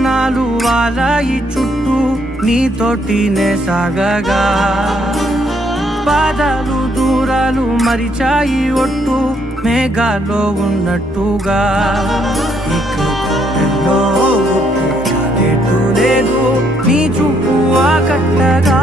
వర్ణాలు వాలాయి చుట్టూ నీతోటినే సాగగా పాదాలు దూరాలు మరిచాయి ఒట్టు మేఘాలో ఉన్నట్టుగా ఇక గుట్టెల్లో గుట్టు లేదు నీ చూపు ఆకట్టగా